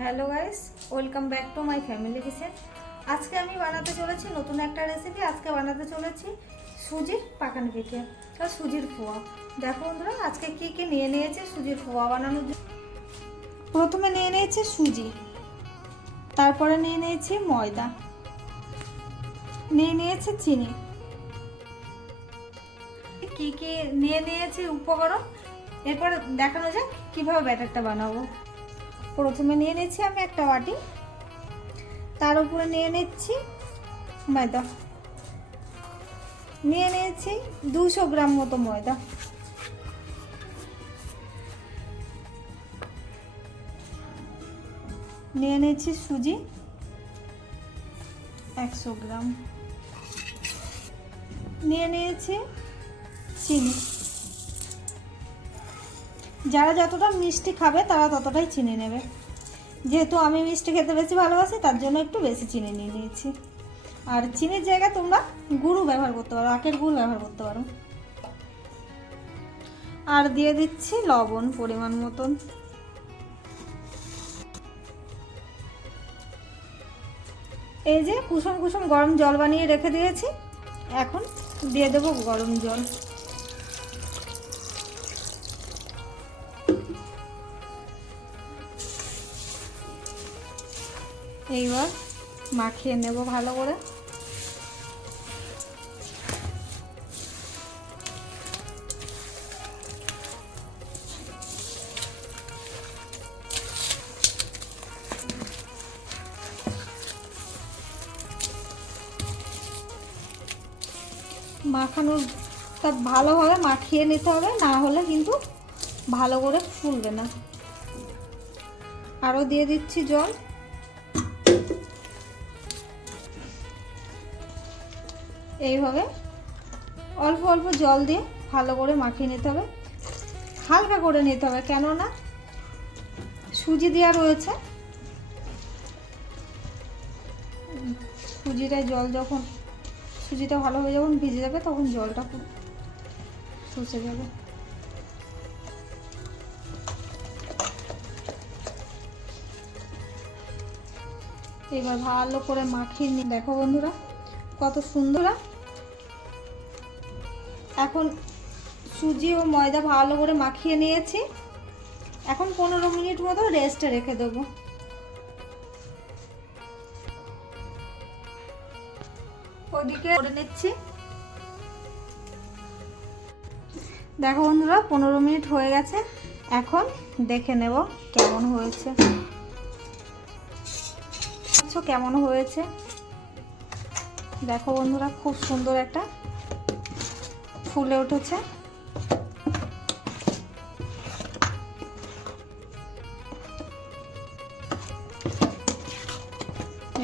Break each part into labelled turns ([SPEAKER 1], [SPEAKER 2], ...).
[SPEAKER 1] Hello guys, welcome back to my family kitchen. আজকে আমি বানাতে চলেছি নতুন একটা রেসিপি আজকে বানাতে চলেছি সুজির পাকান পিঠে আর সুজির খোয়া দেখো বন্ধুরা, আজকে কী কী নিয়ে নিয়েছে সুজির খোয়া বানানোর জন্য। প্রথমে নিয়ে নিয়েছে সুজি, তারপরে নিয়ে নিয়েছি ময়দা, নিয়ে নিয়েছে চিনি। কি কি নিয়ে নিয়েছি উপকরণ? এরপর দেখানো যাক কীভাবে ব্যাটারটা বানাবো। প্রথমে নিয়ে নিচ্ছি আমি একটা বাটি। তার উপরে নিয়ে নিচ্ছি ময়দা। নিয়ে নিয়েছি দুশো গ্রাম মতো ময়দা। নিয়ে নিচ্ছি সুজি একশো গ্রাম। নিয়ে নিয়েছি চিনি। যারা যতটা মিষ্টি খাবে, তারা ততটাই চিনি নেবে। যেহেতু আমি মিষ্টি খেতে বেশি ভালোবাসি, তার জন্য একটু বেশি চিনি নিয়ে নিয়েছি। আর চিনির জায়গায় তোমরা গুঁড়ো ব্যবহার করতে পারো, আখের গুড় ব্যবহার করতে পারো। আর দিয়ে দিচ্ছি লবণ পরিমাণ মতন। এই যে কুসুম কুসুম গরম জল বানিয়ে রেখে দিয়েছি, এখন দিয়ে দেবো গরম জল। এইবার মাখিয়ে নেব ভালো করে। মাখানোটা ভালোভাবে মাখিয়ে নিতে হবে, না হলে কিন্তু ভালো করে ফুলবে না। আরও দিয়ে দিচ্ছি জল। এইভাবে অল্প অল্প জল দিয়ে ভালো করে মাখিয়ে নিতে হবে। হালকা করে নিতে হবে, কেননা সুজি দেওয়া রয়েছে। সুজিটায় জল যখন, সুজিটা ভালোভাবে যখন ভিজে যাবে তখন জলটা খুব শুষে যাবে এবার ভালো করে মাখিয়ে দেখো বন্ধুরা, কত সুন্দর এখন সুজি ও ময়দা ভালো করে মাখিয়ে নিয়েছি। এখন পনেরো মিনিট মতো রেস্টে রেখে দেবো। ওদিকে করে নিচ্ছি। দেখো বন্ধুরা, পনেরো মিনিট হয়ে গেছে। এখন দেখে নেব কেমন হয়েছে। কেমন হয়েছে? দেখো বন্ধুরা, খুব সুন্দর একটা ফুলে উঠেছে।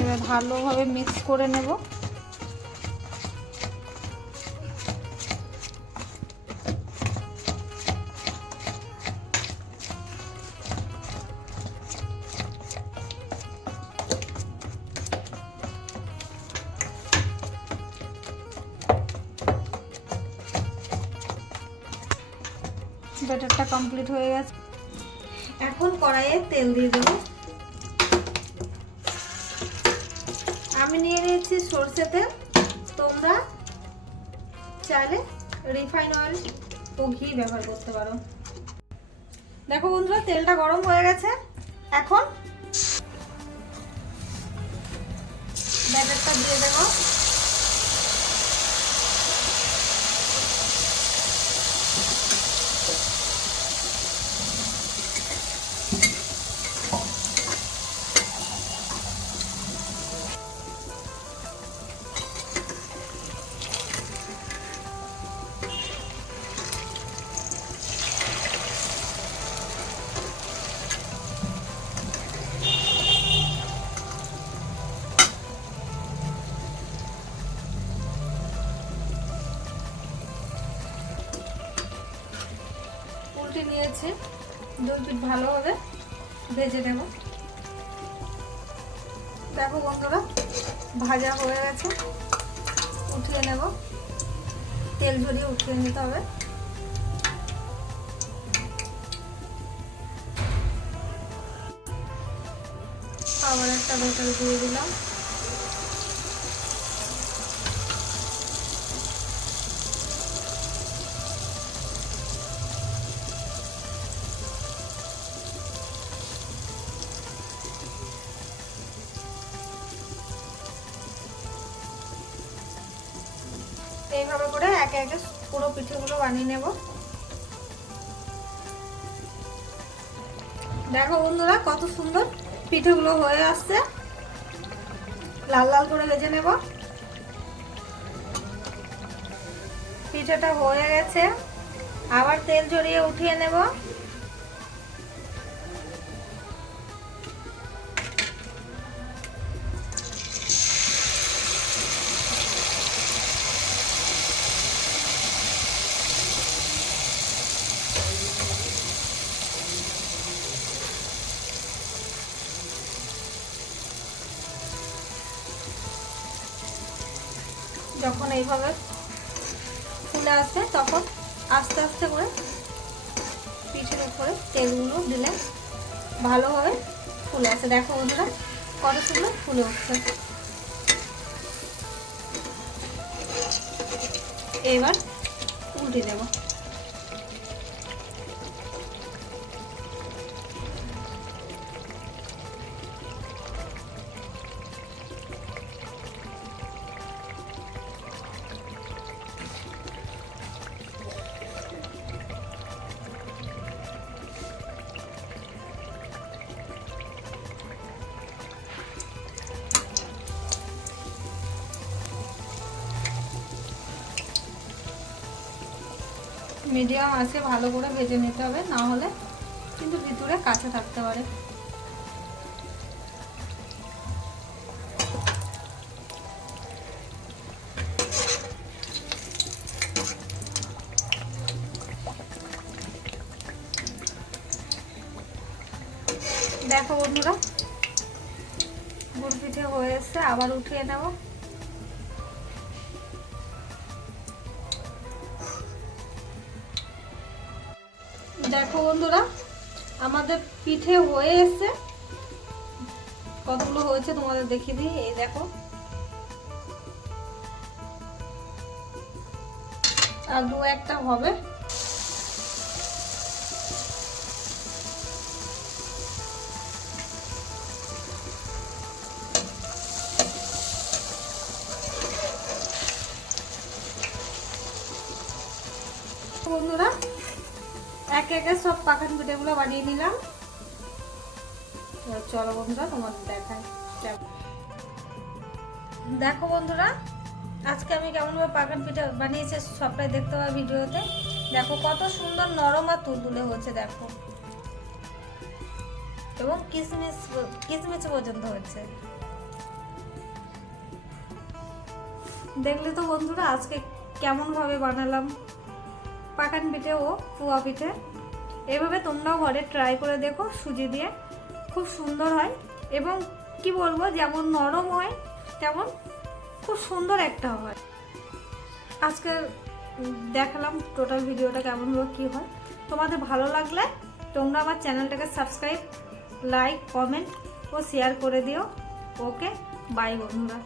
[SPEAKER 1] এবার ভালোভাবে মিক্স করে নেব। ব্যাটারটা কমপ্লিট হয়ে গেছে। এখন কড়াইয়ে তেল দিয়ে দেবো। আমি নিয়ে নিয়েছি সর্ষে তেল। তোমরা চাইলে রিফাইন অয়েল ও ঘি ব্যবহার করতে পারো। দেখো বন্ধুরা, তেলটা গরম হয়ে গেছে। এখন ব্যাটারটা দিয়ে দেবো। উল্টে নিয়েছি। দুই পিঠ ভালোভাবে ভেজে নেব। দেখো বন্ধুরা, ভাজা হয়ে গেছে। উঠিয়ে নেব। তেল ঝরিয়ে উঠিয়ে নিতে হবে। আবার একটা বোতল দিয়ে দিলাম। এইভাবে করে একে একে পুরো পিঠেগুলো বানিয়ে নেব। দেখো বন্ধুরা কত সুন্দর পিঠেগুলো হয়ে আসছে। লাল লাল করে ভেজে নেব। পিঠেটা হয়ে গেছে। আবার তেল জড়িয়ে উঠিয়ে নেব। যখন এইভাবে ফুলে আসে, তখন আস্তে আস্তে করে পিঠের উপরে তেলগুলো দিলে ভালোভাবে ফুলে আসে। দেখো বন্ধুরা, কত সুন্দর ফুলে উঠছে। এবার উল্টে দেবো। মিডিয়াম আছে, ভালো করে ভেজে নিতে হবে, না হলে কিন্তু ভিতরে কাঁচা থাকতে পারে। দেখো বন্ধুরা, গুড় পিঠে হয়ে এসছে আবার উঠিয়ে নেব। দেখো বন্ধুরা, আমাদের পিঠে হয়ে এসছে। কতগুলো হয়েছে তোমাদের দেখিয়ে দিই। এই দেখো। আর দু একটা হবে। বন্ধুরা একে একে সব পাখান পিঠেগুলো বানিয়ে নিলাম। চলো বন্ধুরা, তোমাদের দেখাই দেখো বন্ধুরা, আজকে আমি কেমনভাবে পাকান পিঠে বানিয়েছি সবটাই দেখতে পাবে ভিডিওতে। দেখো কত সুন্দর নরম আর তুলতুলে হয়েছে, দেখো। এবং কিসমিস কিসমিস পর্যন্ত হচ্ছে দেখলে তো বন্ধুরা, আজকে কেমনভাবে বানালাম। পাকান পিঠে ও পোয়া পিঠে। এভাবে তোমরাও ঘরে ট্রাই করে দেখো, সুজি দিয়ে। খুব সুন্দর হয়। এবং কি বলব, যেমন নরম হয়, তেমন খুব সুন্দর একটা হয়। আজকে দেখালাম টোটাল ভিডিওটা কেমন হলো, কী হয়। তোমাদের ভালো লাগলে তোমরা আমার চ্যানেলটাকে সাবস্ক্রাইব লাইক কমেন্ট ও শেয়ার করে দিও। ওকে বাই বন্ধুরা।